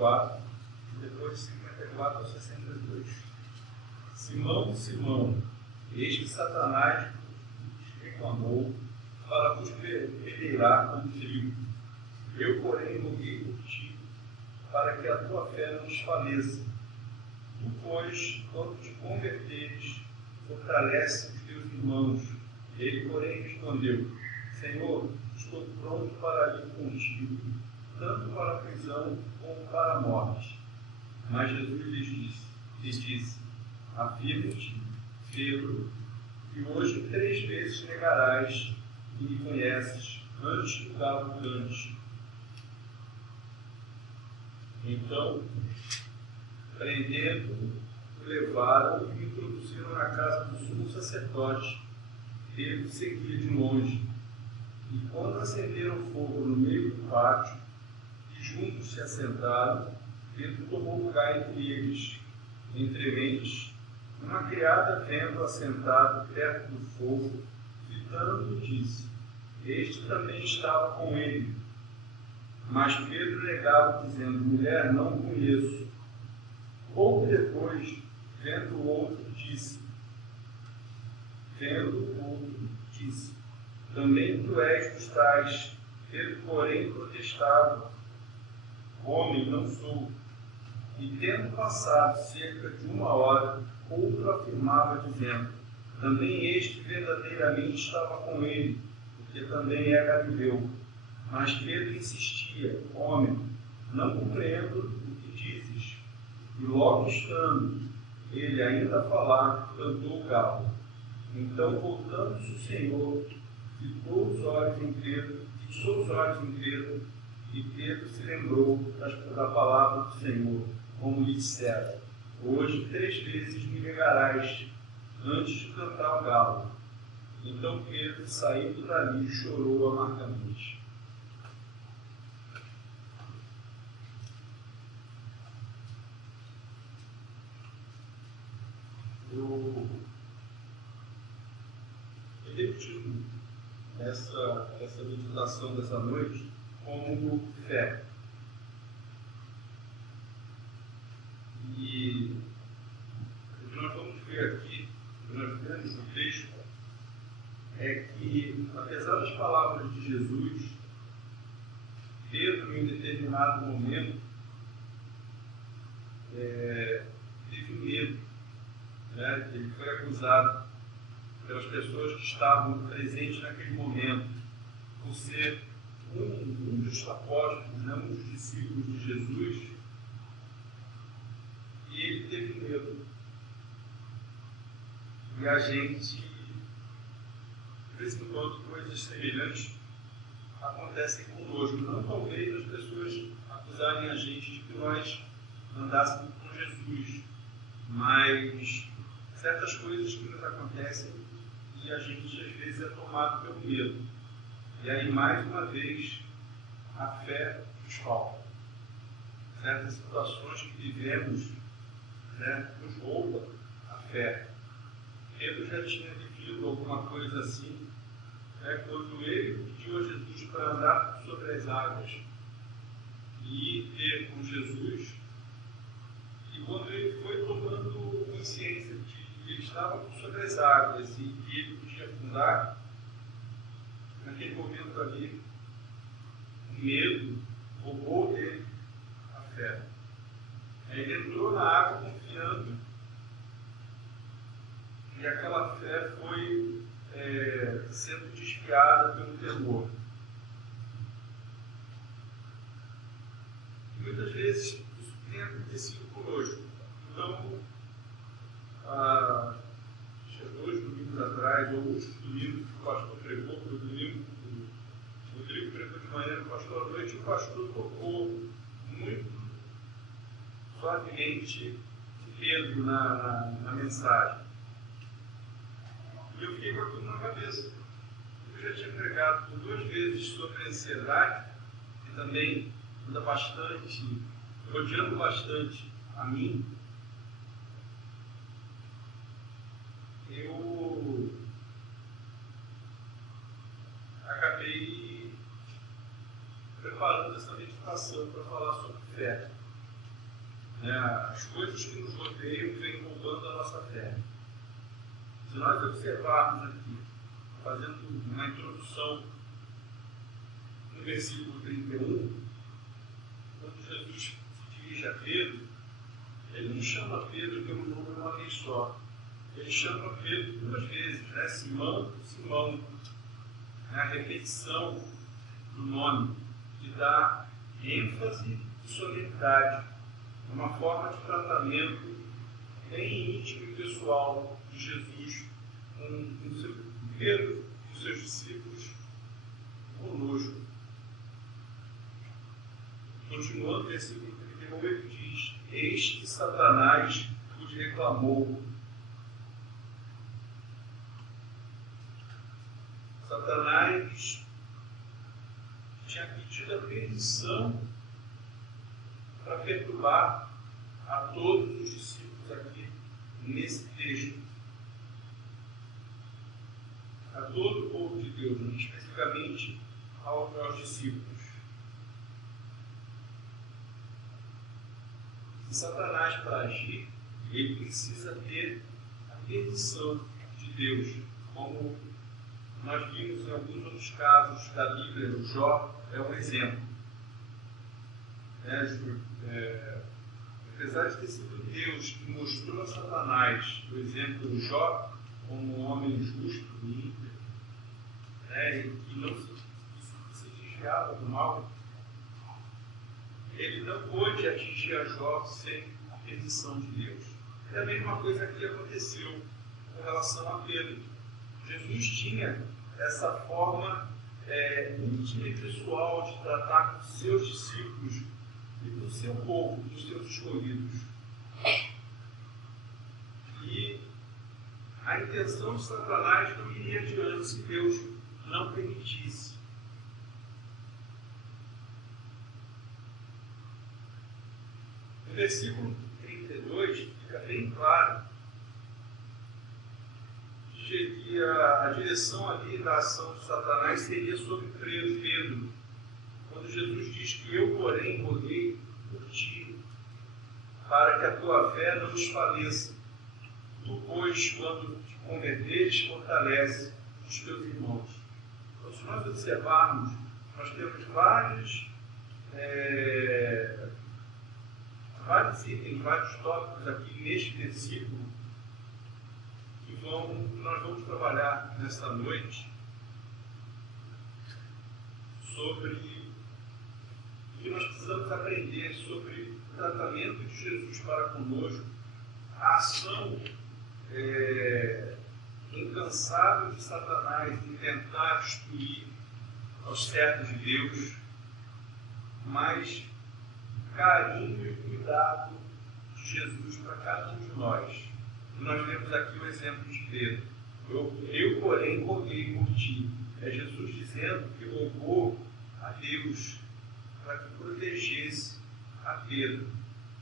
54 e depois de 54 ao 62. Simão, Simão, eis que Satanás reclamou para vos peneirar como trigo. Eu, porém, roguei por ti, para que a tua fé não desfaleça. Tu, pois, quando te converteres, fortalece os teus irmãos. Ele, porém, respondeu: Senhor, estou pronto para ir contigo, tanto para a prisão como para a morte. Mas Jesus lhes disse: afirmo-te, Pedro, que hoje 3 vezes negarás e me conheces, antes que o galo cante. Então, prendendo, o levaram e o introduziram na casa do sumo sacerdote. Pedro seguia de longe. E quando acenderam fogo no meio do pátio, e juntos se assentaram, Pedro tomou lugar entre eles. Entrementes, uma criada vendo assentado perto do fogo, fitando, disse: este também estava com ele. Mas Pedro negava, dizendo: mulher, não o conheço. Pouco depois, vendo o outro, disse: também tu és dos tais. Pedro, porém, protestava: homem, não sou. E tendo passado cerca de 1 hora, outro afirmava, dizendo: também este verdadeiramente estava com ele, porque também é galileu. Mas Pedro insistia: homem, não compreendo o que dizes. E logo estando ele ainda a falar, cantou o galo. Então, voltando-se o Senhor, fixou os olhos em Pedro, e Pedro se lembrou da palavra do Senhor, como lhe dissera: hoje 3 vezes me negarás, antes de cantar o galo. Então Pedro, saindo dali, chorou amargamente. Eu repetindo essa meditação dessa noite como fé. E o que nós vamos ver aqui, o que nós vemos no texto, é que, apesar das palavras de Jesus, Pedro, em determinado momento, teve medo. Ele foi acusado pelas pessoas que estavam presentes naquele momento, por ser um dos apóstolos, um dos discípulos de Jesus, e ele teve medo. E a gente, de vez em quando, coisas semelhantes acontecem conosco. Não talvez as pessoas acusarem a gente de que nós andássemos com Jesus, mas certas coisas que nos acontecem e a gente às vezes é tomado pelo medo. E aí, mais uma vez, a fé nos falta. Certas situações que vivemos, nos rouba a fé. Pedro já tinha vivido alguma coisa assim, quando ele pediu a Jesus para andar sobre as águas e ter com Jesus. E quando ele foi tomando consciência de que ele estava sobre as águas e que ele podia afundar, naquele momento ali, o medo roubou dele a fé. Ele entrou na água confiando, e aquela fé foi sendo desviada pelo temor. E muitas vezes isso tem acontecido conosco. Então, há 2 domingos atrás, ou os domingos que o pastor pregou, o domingo o Rodrigo pregou de manhã, o pastor à noite, o pastor tocou muito suavemente Pedro na mensagem. E eu fiquei com aquilo na cabeça. Eu já tinha pregado por 2 vezes sobre a ansiedade, que também anda bastante, rodeando bastante a mim. Eu acabei preparando essa meditação para falar sobre fé. né, as coisas que nos rodeiam vêm roubando a nossa fé. Se nós observarmos aqui, fazendo uma introdução no versículo 31, quando Jesus se dirige a Pedro, ele não chama Pedro pelo nome uma vez só. Ele chama Pedro duas vezes, né? Simão, Simão. A repetição do nome, que dá ênfase e solenidade, uma forma de tratamento bem íntimo e pessoal de Jesus com seu Pedro e seus discípulos conosco. Continuando o versículo 38, diz: Eis que Satanás os reclamou. Satanás tinha pedido a permissão para perturbar a todos os discípulos aqui nesse texto. A todo o povo de Deus, especificamente aos discípulos. E Satanás, para agir, ele precisa ter a permissão de Deus, como nós vimos em alguns outros casos da Bíblia. O Jó é um exemplo. Apesar de ter sido Deus que mostrou a Satanás o exemplo do Jó como um homem justo e ímpio, e que não se desviava do mal, ele não pôde atingir a Jó sem a permissão de Deus. É a mesma coisa que aconteceu com relação a Pedro. Jesus tinha essa forma íntima e pessoal de tratar com seus discípulos e com o seu povo, com os seus escolhidos. E a intenção de Satanás não iria adiante se Deus não permitisse. No versículo 32 fica bem claro que a direção ali da ação de Satanás seria sobre Pedro, quando Jesus diz que eu, porém, roguei por ti, para que a tua fé não desfaleça. Tu, pois, quando te converteres, fortalece os teus irmãos. Então, se nós observarmos, nós temos vários itens, vários tópicos aqui neste versículo que nós vamos trabalhar nesta noite sobre o que nós precisamos aprender sobre o tratamento de Jesus para conosco, a ação incansável de Satanás em tentar destruir aos servos de Deus, mas carinho e cuidado de Jesus para cada um de nós. E nós vemos aqui o exemplo de Pedro. Eu, porém, roguei por ti. É Jesus dizendo que rogou a Deus para que protegesse a Pedro.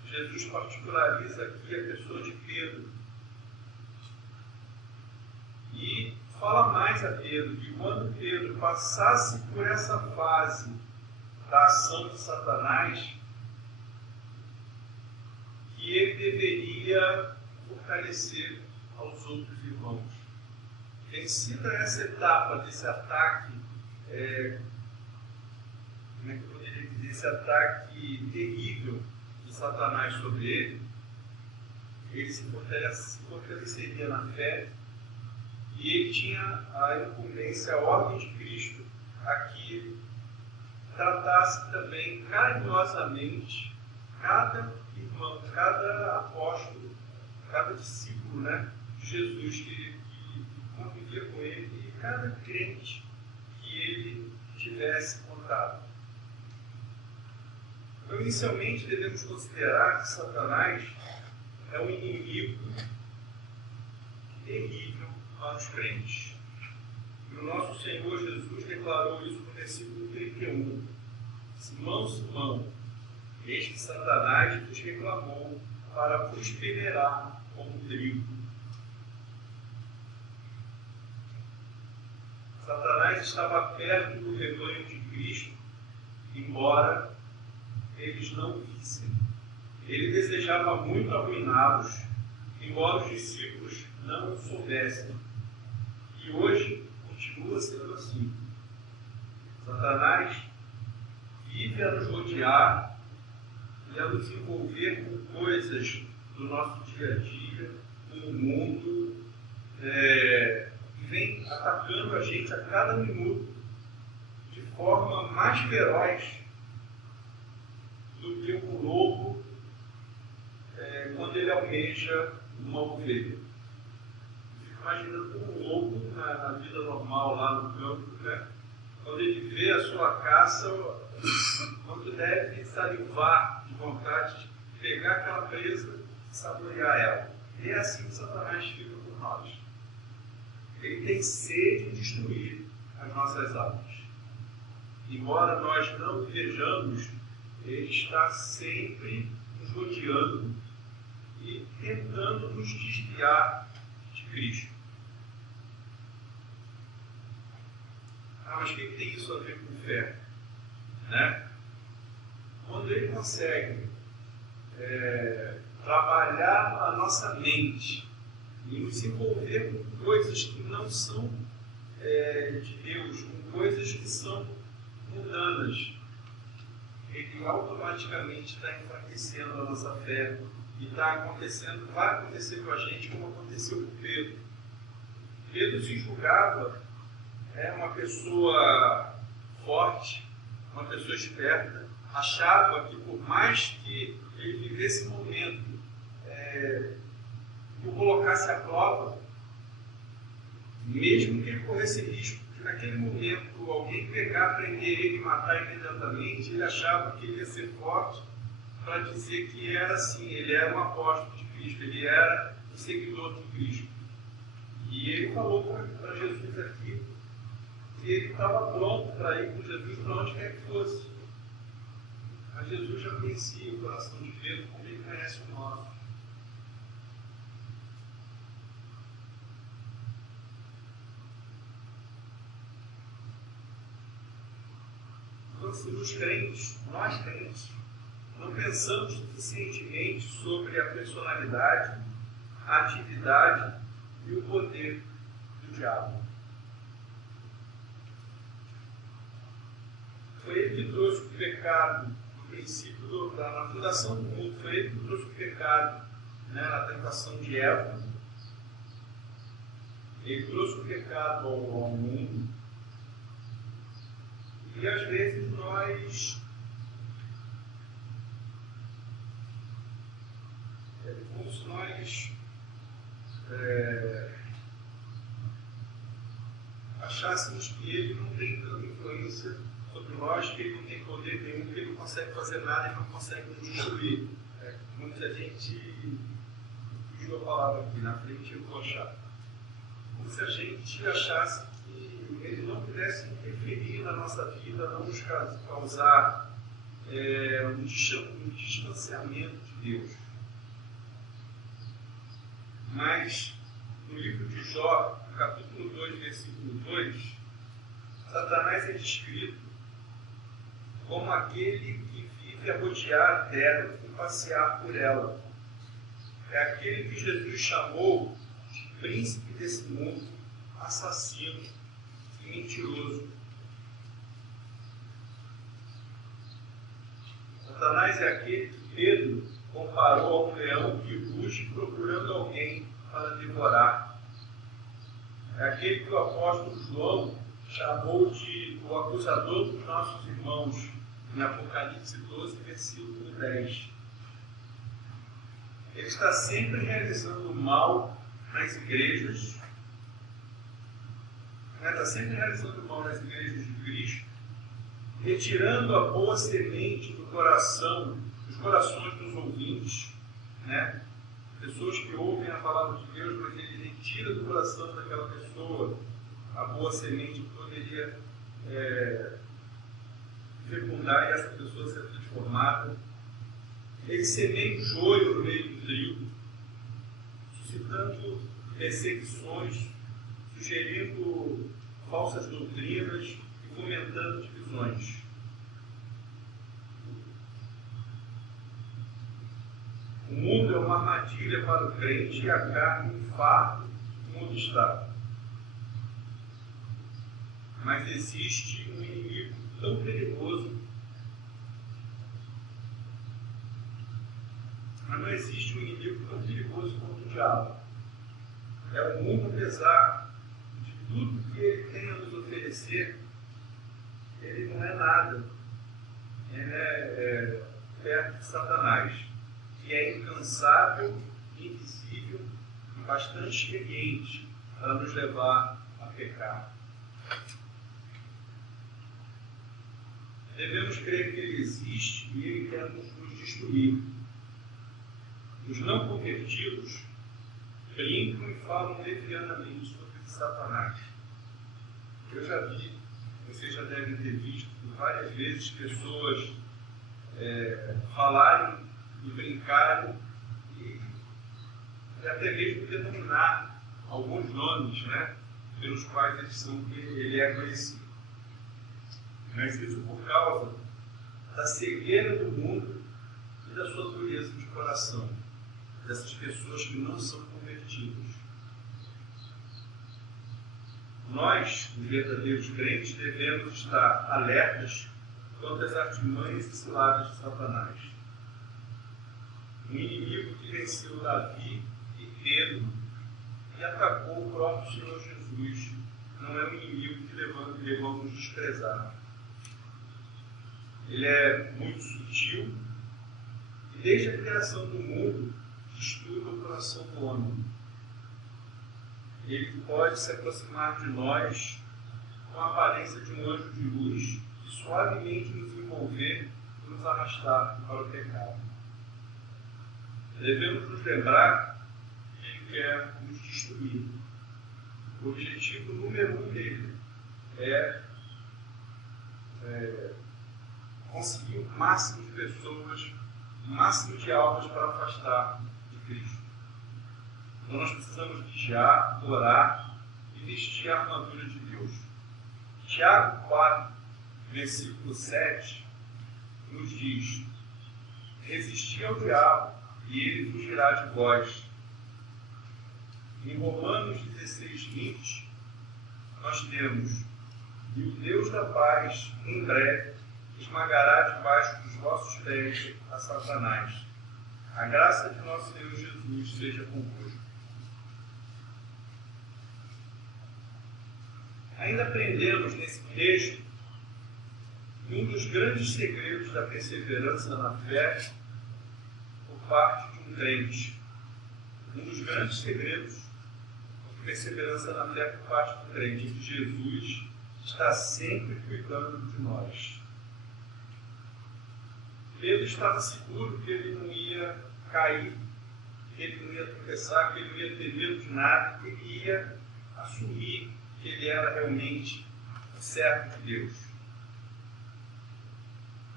Jesus particulariza aqui a pessoa de Pedro. E fala mais a Pedro, que quando Pedro passasse por essa fase da ação de Satanás, que ele deveria fortalecer aos outros irmãos. Vencida essa etapa desse ataque, como é que eu poderia dizer, esse ataque terrível de Satanás sobre ele, ele se fortaleceria na fé, e ele tinha a incumbência, a ordem de Cristo, a que tratasse também carinhosamente cada irmão, cada apóstolo, cada discípulo, de Jesus que convivia com ele, e cada crente que ele tivesse contato. Então, inicialmente, devemos considerar que Satanás é um inimigo terrível para os crentes. E o nosso Senhor Jesus declarou isso no versículo 31. Simão, Simão, eis que Satanás vos reclamou para vos peneirar como trigo. Satanás estava perto do rebanho de Cristo, embora eles não vissem, Ele desejava muito arruiná-los, embora os discípulos não o soubessem. E hoje continua sendo assim. Satanás vive a nos rodear e a nos envolver com coisas do nosso dia a dia, com o mundo, e vem atacando a gente a cada minuto de forma mais feroz do que um lobo quando ele almeja uma ovelha. Fico imaginando como um lobo na vida normal lá no campo, né? Quando ele vê a sua caça, quando deve salivar de vontade de pegar aquela presa e saborear ela. E é assim que Satanás fica por nós. Ele tem sede de destruir as nossas almas. Embora nós não o vejamos, ele está sempre nos rodeando e tentando nos desviar de Cristo. Mas o que tem isso a ver com fé? Né? Quando ele consegue trabalhar a nossa mente e nos envolver com coisas que não são de Deus, com coisas que são mundanas, ele automaticamente está enfraquecendo a nossa fé e está acontecendo, vai acontecer com a gente como aconteceu com Pedro. Pedro se julgava uma pessoa forte, uma pessoa esperta, achava que por mais que ele vivesse momento que o colocasse à prova, mesmo que ele corresse risco, que naquele momento alguém pegar, prender ele e matar imediatamente, ele achava que ele ia ser forte para dizer que era assim, ele era um apóstolo de Cristo, ele era um seguidor de Cristo. E ele falou para Jesus aqui que ele estava pronto para ir com Jesus para onde quer que fosse. Mas Jesus já conhecia o coração de Pedro como ele conhece o nosso. Então, se os crentes, nós crentes, não pensamos suficientemente sobre a personalidade, a atividade e o poder do diabo. Foi ele que trouxe o pecado no princípio na fundação do mundo, foi ele que trouxe o pecado na tentação de Eva. Ele trouxe o pecado ao mundo. E às vezes nós como se nós achássemos que ele não tem tanta influência sobre nós, que ele não tem poder nenhum, que ele não consegue fazer nada e não consegue nos destruir. Muita gente fugiu a palavra aqui na frente, eu vou achar. Como se a gente achasse que ele não pudesse interferir na nossa vida, não nos causar um distanciamento de Deus. Mas, no livro de Jó, no capítulo 2, versículo 2, Satanás é descrito como aquele que vive a rodear a terra e passear por ela. É aquele que Jesus chamou de príncipe desse mundo, assassino e mentiroso. Satanás é aquele que Pedro comparou a um leão que ruge procurando alguém para devorar. É aquele que o apóstolo João chamou de o acusador dos nossos irmãos, em Apocalipse 12, versículo 10. Ele está sempre realizando mal nas igrejas, está sempre realizando mal nas igrejas de Cristo, retirando a boa semente do coração, dos corações dos ouvintes, né? Pessoas que ouvem a palavra de Deus, mas ele retira do coração daquela pessoa a boa semente que poderia fecundar e essa pessoa ser transformada. Ele semeia o joio no meio do trigo, suscitando perseguições, sugerindo falsas doutrinas e fomentando divisões. O mundo é uma armadilha para o crente e a carne um fardo e um obstáculo. Mas existe um inimigo tão perigoso. Mas não existe um inimigo tão perigoso quanto o diabo. É o mundo, apesar de tudo que ele tem a nos oferecer, ele não é nada. Ele é perto de Satanás, que é incansável, invisível e bastante experiente para nos levar a pecar. Devemos crer que ele existe e ele quer nos destruir. Os não convertidos brincam e falam levianamente sobre Satanás. Eu já vi, vocês já devem ter visto várias vezes pessoas falarem e brincarem e até mesmo denominar alguns nomes, né, pelos quais ele é conhecido. Mas isso por causa da cegueira do mundo e da sua dureza de coração, dessas pessoas que não são convertidas. Nós, os verdadeiros crentes, devemos estar alertas quanto às artimanhas e ciladas de Satanás. Um inimigo que venceu Davi e Pedro e atacou o próprio Senhor Jesus não é um inimigo que devamos desprezar. Ele é muito sutil e desde a criação do mundo estuda o coração do homem. Ele pode se aproximar de nós com a aparência de um anjo de luz e suavemente nos envolver e nos arrastar para o pecado. Devemos nos lembrar que ele quer nos destruir. O objetivo número 1 dele é conseguir o máximo de pessoas, o máximo de almas para afastar de Cristo. Então nós precisamos vigiar, orar e vestir a armadura de Deus. Tiago 4, versículo 7, nos diz: resisti ao diabo e ele fugirá de vós. Em Romanos 16, 20, nós temos: e o Deus da paz, em breve, esmagará debaixo dos vossos pés a Satanás. A graça de nosso Deus Jesus seja convosco. Ainda aprendemos nesse texto que um dos grandes segredos da perseverança na fé por parte de um crente. Um dos grandes segredos da perseverança na fé por parte do crente é que Jesus está sempre cuidando de nós. Pedro estava seguro que ele não ia cair, que ele não ia tropeçar, que ele não ia ter medo de nada, que ele ia assumir que ele era realmente o servo de Deus.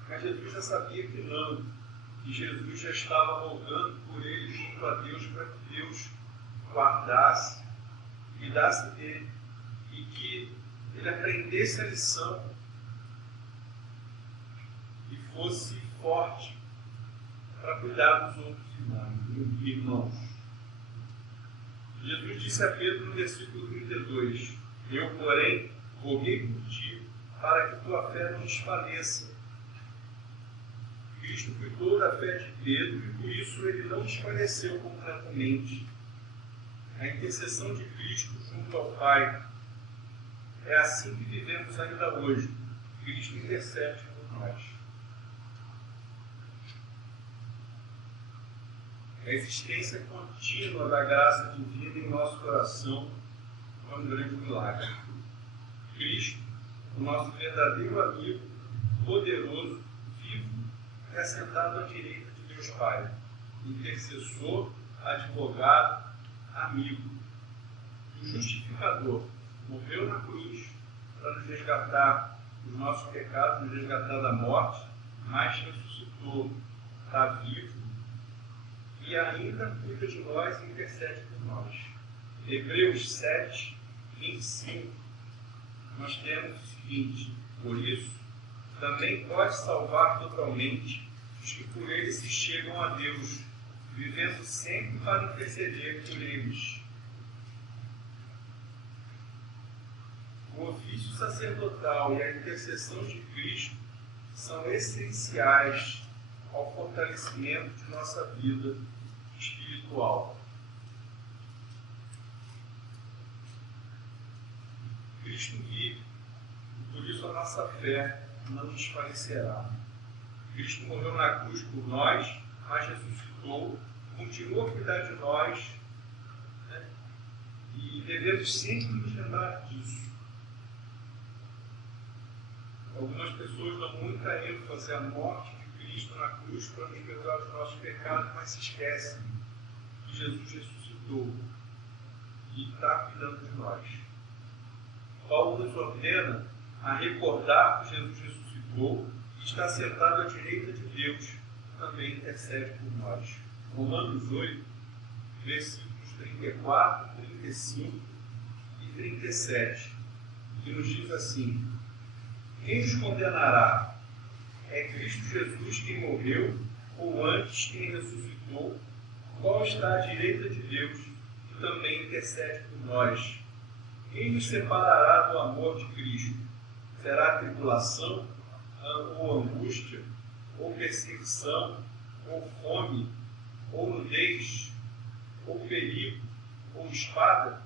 Mas Jesus já sabia que não, que Jesus já estava voltando por ele junto a Deus para que Deus o guardasse, cuidasse dele e que ele aprendesse a lição e fosse forte para cuidar dos outros irmãos. Jesus disse a Pedro no versículo 32: eu, porém, roguei por ti para que tua fé não desfaleça. Cristo cuidou da fé de Pedro e por isso ele não desfaleceu completamente. A intercessão de Cristo junto ao Pai é assim que vivemos ainda hoje. Cristo intercede por nós. A existência contínua da graça divina em nosso coração é um grande milagre. Cristo, o nosso verdadeiro amigo, poderoso, vivo, é assentado à direita de Deus Pai, intercessor, advogado, amigo. O justificador morreu na cruz para nos resgatar dos nossos pecados, nos resgatar da morte, mas ressuscitou, está vivo e ainda cuida de nós e intercede por nós. Hebreus 7, 25, nós temos o seguinte: por isso, também pode salvar totalmente os que por ele se chegam a Deus, vivendo sempre para interceder por eles. O ofício sacerdotal e a intercessão de Cristo são essenciais ao fortalecimento de nossa vida espiritual. Cristo vive, e por isso a nossa fé não desfalecerá. Cristo morreu na cruz por nós, mas ressuscitou, continua a cuidar de nós, né? E devemos sempre nos lembrar disso. Algumas pessoas dão muita ênfase à morte de Cristo na cruz para nos perdoar os nossos pecados, mas se esquecem que Jesus ressuscitou e está cuidando de nós. Paulo nos ordena a recordar que Jesus ressuscitou e está sentado à direita de Deus, que também intercede por nós. Romanos 8, versículos 34, 35 e 37, que nos diz assim: quem nos condenará? É Cristo Jesus quem morreu, ou antes quem ressuscitou, qual está à direita de Deus, que também intercede por nós. Quem nos separará do amor de Cristo? Será a tribulação, ou angústia, ou perseguição, ou fome, ou nudez, ou perigo, ou espada?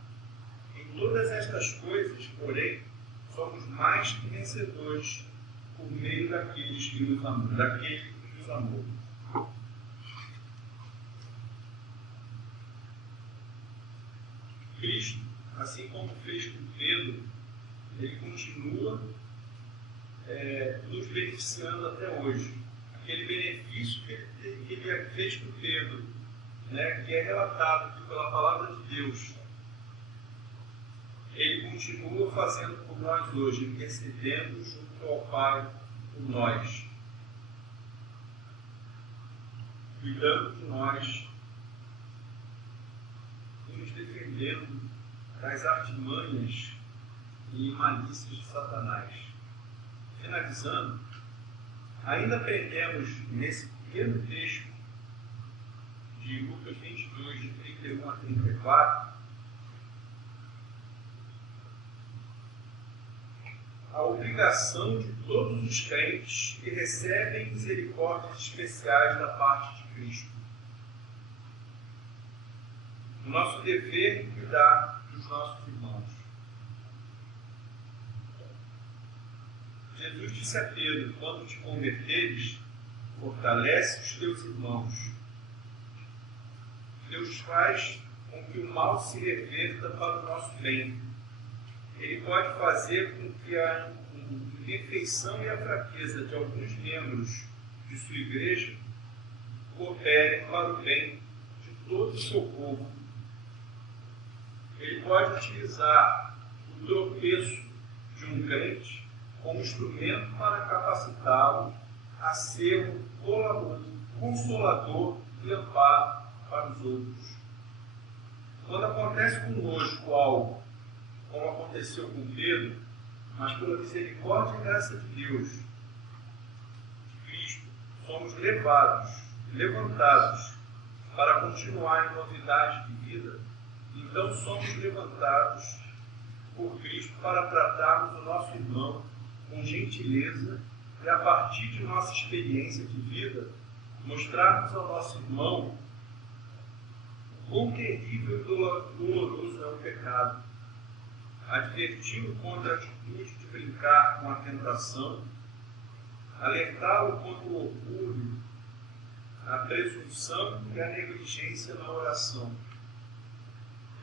Em todas estas coisas, porém, somos mais que vencedores por meio daquele que nos amou. Cristo, assim como fez com Pedro, ele continua nos beneficiando até hoje. Aquele benefício que ele fez com Pedro, né, que é relatado aqui pela palavra de Deus, ele continua fazendo por nós hoje, intercedendo junto ao Pai por nós, cuidando de nós e nos defendendo das artimanhas e malícias de Satanás. Finalizando, ainda aprendemos nesse pequeno texto de Lucas 22, de 31 a 34, a obrigação de todos os crentes que recebem misericórdias especiais da parte de Cristo. O nosso dever de cuidar dos nossos irmãos. Jesus disse a Pedro: quando te converteres, fortalece os teus irmãos. Deus faz com que o mal se reverta para o nosso bem. Ele pode fazer com que a imperfeição e a fraqueza de alguns membros de sua igreja cooperem para o bem de todo o seu povo. Ele pode utilizar o tropeço de um crente como instrumento para capacitá-lo a ser um consolador e amparo para os outros. Quando acontece conosco algo, como aconteceu com Pedro, mas pela misericórdia e graça de Deus, de Cristo, somos levantados para continuar em novidade de vida. Então somos levantados por Cristo para tratarmos o nosso irmão com gentileza e, a partir de nossa experiência de vida, mostrarmos ao nosso irmão quão terrível e doloroso é o pecado, adverti-lo contra a atitude de brincar com a tentação, alertá-lo contra o orgulho, a presunção e a negligência na oração.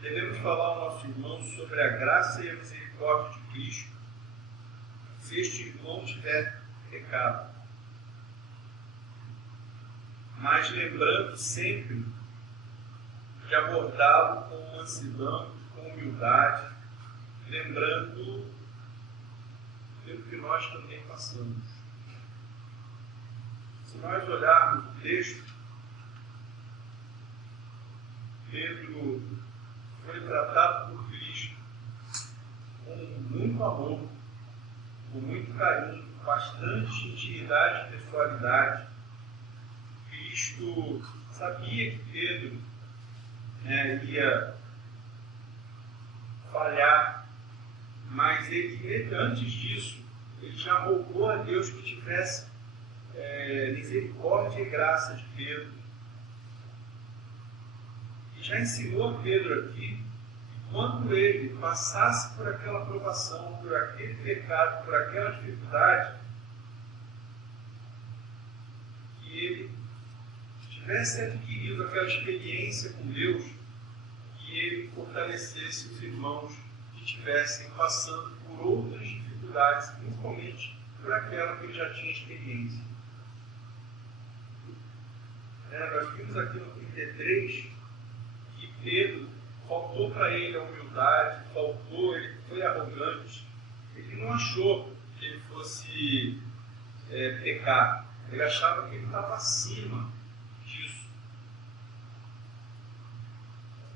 Devemos falar ao nosso irmão sobre a graça e a misericórdia de Cristo, se este irmão tiver pecado. Mas lembrando sempre de abordá-lo com mansidão, com humildade, lembrando pelo que nós também passamos. Se nós olharmos o texto, Pedro foi tratado por Cristo com muito amor, com muito carinho, bastante intimidade e pessoalidade. Cristo sabia que Pedro ia falhar, mas ele, antes disso, ele já rogou a Deus que tivesse misericórdia e graça de Pedro. E já ensinou a Pedro aqui que quando ele passasse por aquela provação, por aquele pecado, por aquela dificuldade, que ele tivesse adquirido aquela experiência com Deus, que ele fortalecesse os irmãos que estivessem passando por outras dificuldades, principalmente por aquela que ele já tinha experiência. Nós vimos aqui no 33 que Pedro faltou para ele a humildade, ele foi arrogante, ele não achou que ele fosse pecar, ele achava que ele estava acima disso.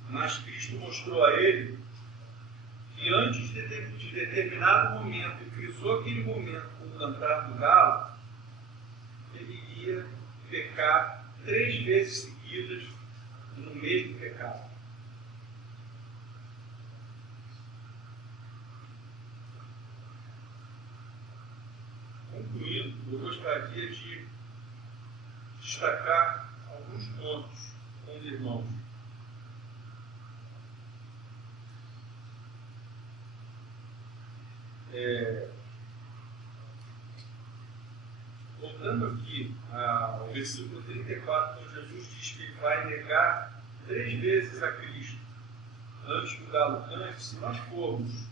Mas Cristo mostrou a ele que antes de determinado momento, e frisou aquele momento com o cantar do galo, ele iria pecar 3 vezes seguidas no mesmo pecado. Concluindo, eu gostaria de destacar alguns pontos com os irmãos. Voltando aqui ao versículo 34, quando Jesus diz que ele vai negar 3 vezes a Cristo antes do galo cante, se nós formos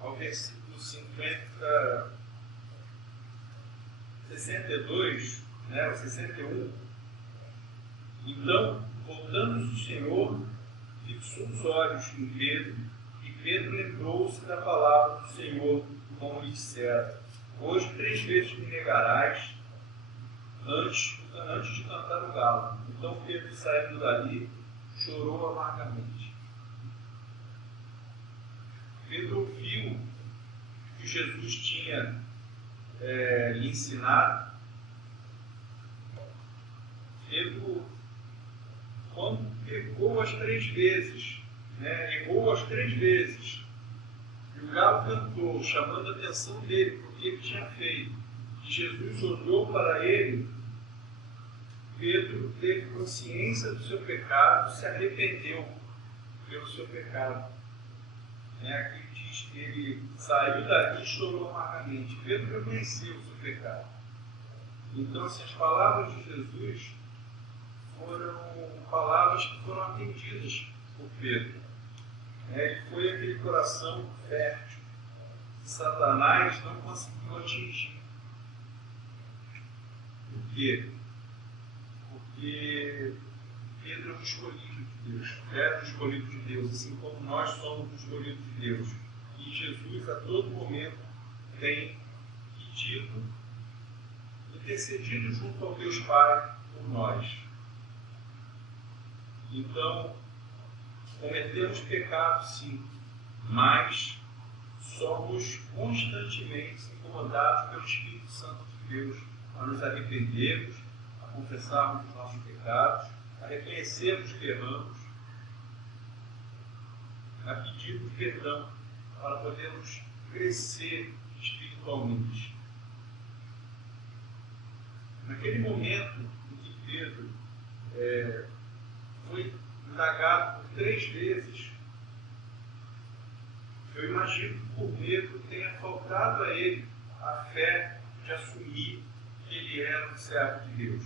ao versículo 62, o 61, então, voltando-se o Senhor, fixou os olhos em Pedro, e Pedro lembrou-se da palavra do Senhor, como lhe dissera: hoje 3 vezes me negarás antes de cantar o galo. Então Pedro, saindo dali, chorou amargamente. Pedro ouviu que Jesus tinha lhe ensinado. Pedro, quando pecou as 3 vezes, errou as 3 vezes, e o galo cantou, chamando a atenção dele para o que ele tinha feito, e Jesus olhou para ele, Pedro teve consciência do seu pecado, se arrependeu pelo seu pecado. Aqui diz que ele saiu dali e chorou amargamente. Pedro reconheceu o seu pecado. Então, as palavras de Jesus foram palavras que foram atendidas por Pedro. Ele foi aquele coração fértil que Satanás não conseguiu atingir. Por quê? Porque Pedro é um escolhido de Deus, era um escolhido de Deus, assim como nós somos os escolhidos de Deus. E Jesus, a todo momento, tem pedido, intercedido junto ao Deus Pai por nós. Então, cometemos pecados, sim, mas somos constantemente incomodados pelo Espírito Santo de Deus a nos arrependermos, a confessarmos os nossos pecados, a reconhecermos que erramos, a pedirmos perdão para podermos crescer espiritualmente. Naquele momento em que Pedro foi indagado por 3 vezes, eu imagino que por Pedro tenha faltado a ele a fé de assumir que ele era um servo de Deus.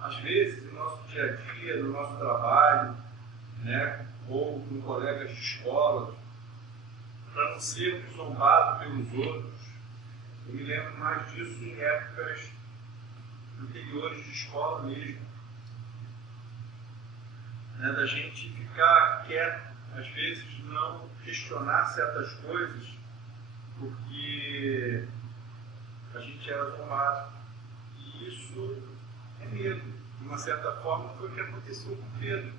Às vezes, no nosso dia a dia, no nosso trabalho, ou com colegas de escola, para não sermos zombados pelos outros, eu me lembro mais disso em épocas anteriores de escola mesmo, da gente ficar quieto, às vezes não questionar certas coisas, porque a gente era zombado. E isso é medo. De uma certa forma, foi o que aconteceu com Pedro.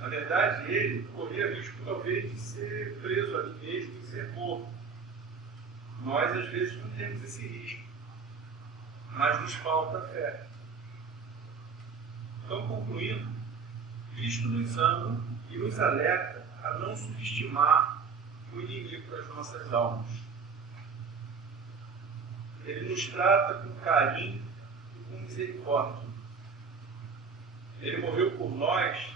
Na verdade, ele corria risco, talvez, de ser preso ali mesmo e ser morto. Nós, às vezes, não temos esse risco. mas nos falta fé. Então, concluindo, Cristo nos ama e nos alerta a não subestimar o inimigo das nossas almas. Ele nos trata com carinho e com misericórdia. Ele morreu por nós,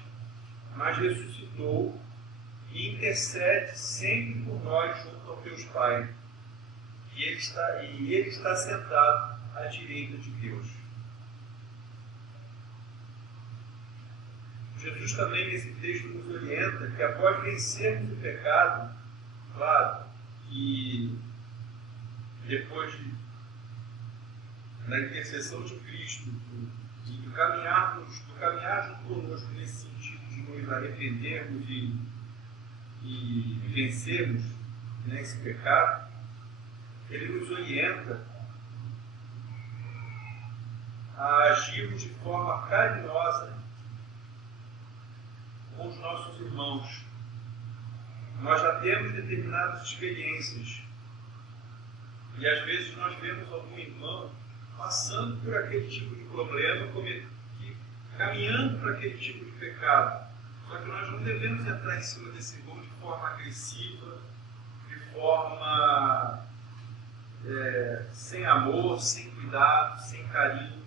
mas ressuscitou e intercede sempre por nós junto ao Deus Pai. E ele está sentado à direita de Deus. Jesus também nesse texto nos orienta que após vencermos o pecado, claro, que depois da intercessão de Cristo, do caminhar junto conosco nesse sentido de nos arrependermos e vencermos, né, esse pecado, ele nos orienta a agirmos de forma carinhosa com os nossos irmãos. Nós já temos determinadas experiências e às vezes nós vemos algum irmão passando por aquele tipo de problema, caminhando para aquele tipo de pecado. Só que nós não devemos entrar em cima desse irmão de forma agressiva, de forma sem amor, sem cuidado, sem carinho.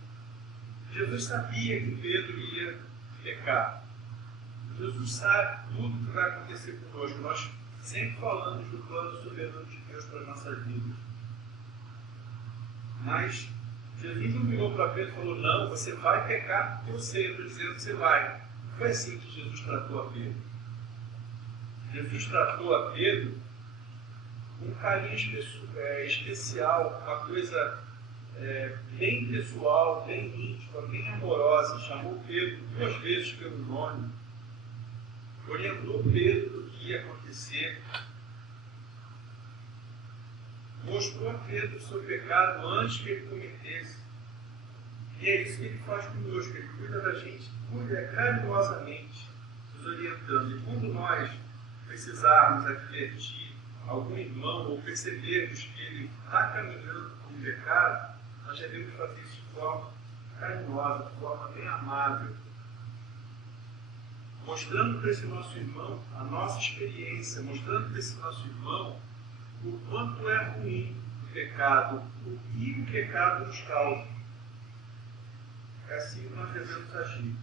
Jesus sabia que Pedro ia pecar. Jesus sabe tudo que vai acontecer conosco. Nós sempre falamos do plano soberano de Deus para as nossas vidas. Mas Jesus não virou para Pedro e falou: não, você vai pecar porque eu sei, eu estou dizendo que você vai. Não foi assim que Jesus tratou a Pedro. Jesus tratou a Pedro com um carinho especial, uma coisa bem pessoal, bem íntima, bem amorosa. Chamou Pedro 2 vezes pelo nome, orientou Pedro do que ia acontecer, mostrou a Pedro o seu pecado antes que ele cometesse. E é isso que ele faz conosco, ele cuida da gente, cuida carinhosamente, nos orientando. E quando nós precisarmos advertir algum irmão ou percebermos que ele está caminhando com o pecado, nós devemos fazer isso de forma carinhosa, de forma bem amável, mostrando para esse nosso irmão a nossa experiência, mostrando para esse nosso irmão o quanto é ruim o pecado, o que o pecado nos causa. É assim que nós devemos agir.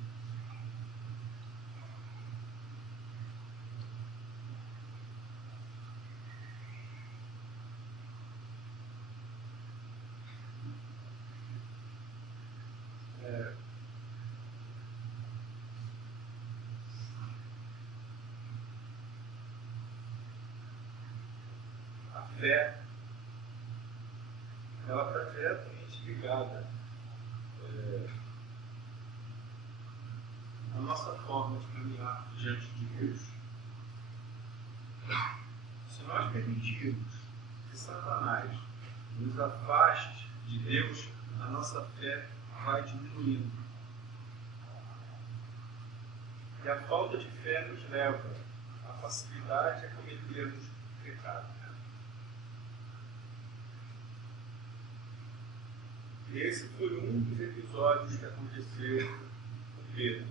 A fé, ela está diretamente ligada à nossa forma de caminhar diante de Deus. Se nós permitirmos que Satanás nos afaste de Deus, a nossa fé vai diminuindo. E a falta de fé nos leva à facilidade a cometermos pecado. E esse foi um dos episódios que aconteceu com Pedro.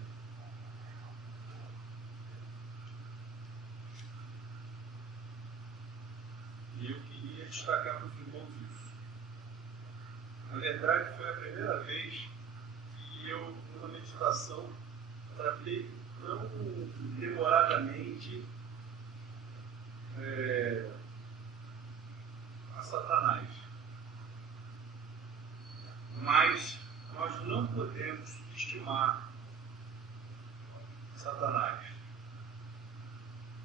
E eu queria destacar para os irmãos isso. Na verdade, foi a primeira vez que eu, numa meditação, tratei não demoradamente a Satanás. Mas nós não podemos subestimar Satanás.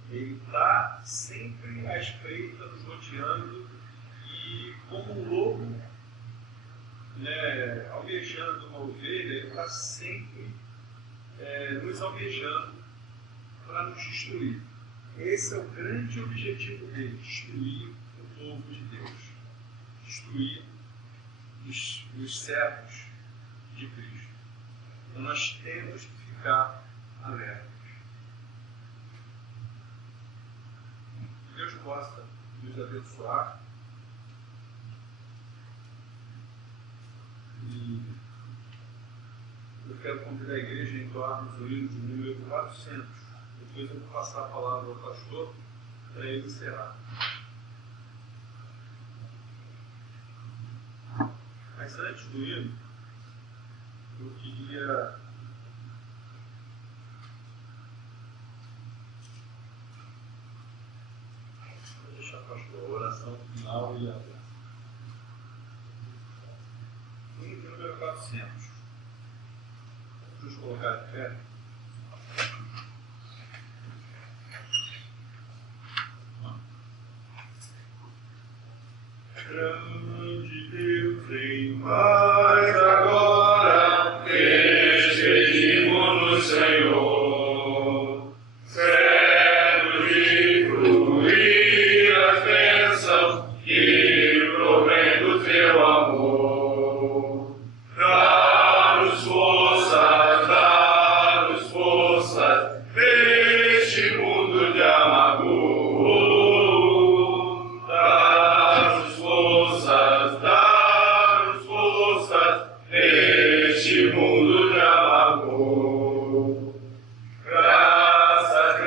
Ele está sempre à espreita, nos rodeando, e como um lobo, alvejando uma ovelha, ele está sempre nos alvejando para nos destruir. Esse é o grande objetivo dele: destruir o povo de Deus, destruir os servos de Cristo. Então nós temos que ficar alertas. Deus possa nos abençoar, E eu quero convidar a igreja a entoarmos o hino de número 400. Depois eu vou passar a palavra ao pastor para ele encerrar. Mas antes do hino, eu queria deixar, pastor, a oração final e a hino de número 400. Vamos colocar de pé. Grande Deus em paz agora, despedimos-nos, Senhor, certos de fruir as bênçãos que provém do teu amor. Dá-nos forças neste mundo de amargura. Neste mundo de amargor, graças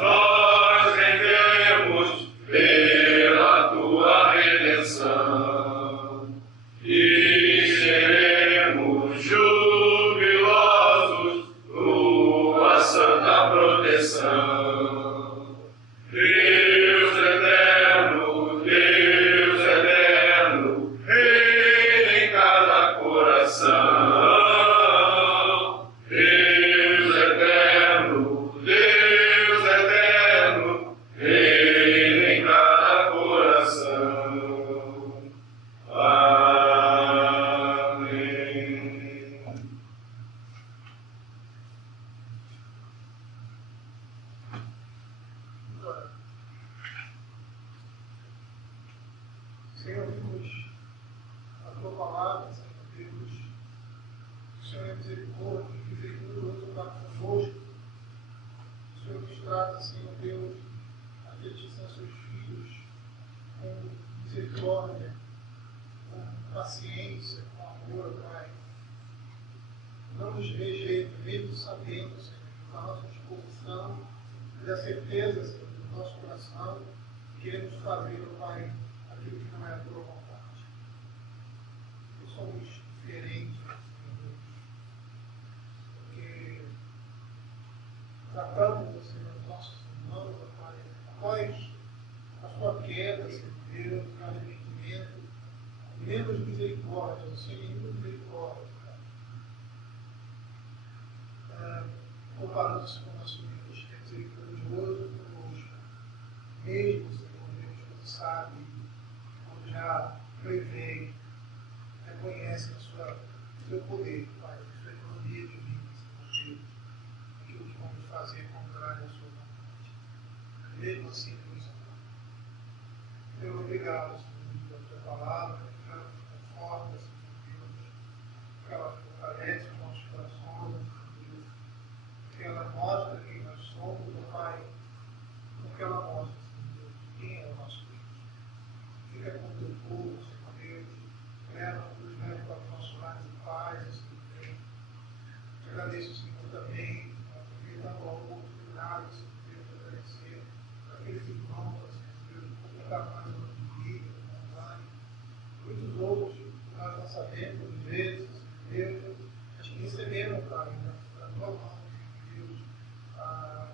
nós rendemos pela tua redenção e seremos jubilosos tua santa proteção. Deus eterno, reina em cada coração. Deus eterno, reina em cada coração. Amém. Senhor, ouvimos a tua palavra, Senhor Deus. O Senhor é misericordioso para conosco. O Senhor nos trata, Senhor Deus, aqueles que são seus filhos, com misericórdia, com paciência, com amor, Pai. Não nos rejeita, mesmo sabendo, Senhor, da nossa disposição e da certeza, Senhor, do nosso coração, que queremos fazer, Pai, aquilo que não é a tua vontade. Nós somos diferentes, Senhor Deus, porque tratamos, Senhor, os nossos irmãos, Pai, após a sua queda, Senhor Deus, o arrependimento, menos misericórdia, sem nenhuma misericórdia, comparando-se com o nosso Deus, que é misericordioso conosco, mesmo, Senhor Deus, quando sabe, quando já prevê, reconhece o seu poder, Pai, a sua economia divina, Senhor Deus, aquilo que vamos fazer contrário à sua vontade. Mesmo assim, Deus, Deus, obrigado, Senhor, pela tua palavra, que ela nos conforta, Senhor Deus, que ela fortalece os nossos corações, Senhor Deus, que ela mostra quem nós somos, ó Pai, porque ela mostra, Senhor Deus, quem é o nosso Deus. Fica com o teu povo, Senhor Deus, nos leva para os nossos lares em paz, Senhor Deus. Te agradeço, Senhor, também, porque dá uma oportunidade, Senhor Deus, de agradecer para aqueles irmãos, Senhor Deus, que completaram mais uma vida, online. Muitos outros que nós não sabemos, às vezes, Senhor Deus, mas que receberam, Pai, da tua mão, Senhor Deus, a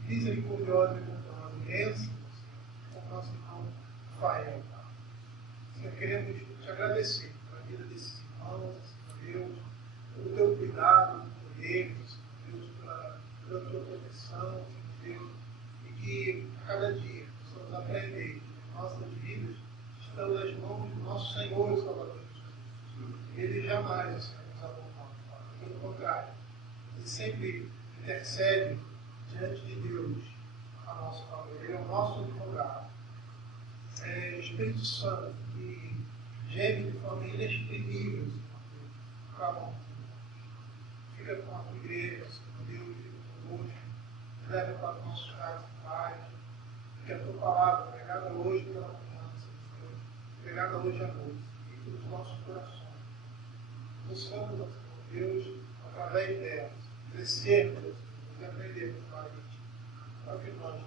misericordiosa e bondosa bênção, com o nosso irmão Rafael, Pai. Senhor, queremos te agradecer pela vida desses irmãos, Senhor Deus, pelo teu cuidado por eles, Senhor Deus, pela tua proteção, Senhor Deus, e que a cada dia possamos aprender que nossas vidas estão nas mãos do nosso Senhor e Salvador Jesus. Ele jamais, Senhor, nos abandona, Pai. Pelo contrário, ele sempre intercede diante de Deus a nosso favor. Ele é o nosso advogado. É o Espírito Santo que geme de forma inexprimível, Senhor Deus, clamando. Fica com a tua igreja, Senhor Deus, fica conosco, leva para os nossos lares em paz, que a tua palavra, pregada hoje pela manhã, Senhor Deus, pregada hoje à noite, e dos nossos corações. Buscamos, Deus, através delas, crescermos e aprendermos mais, para que nós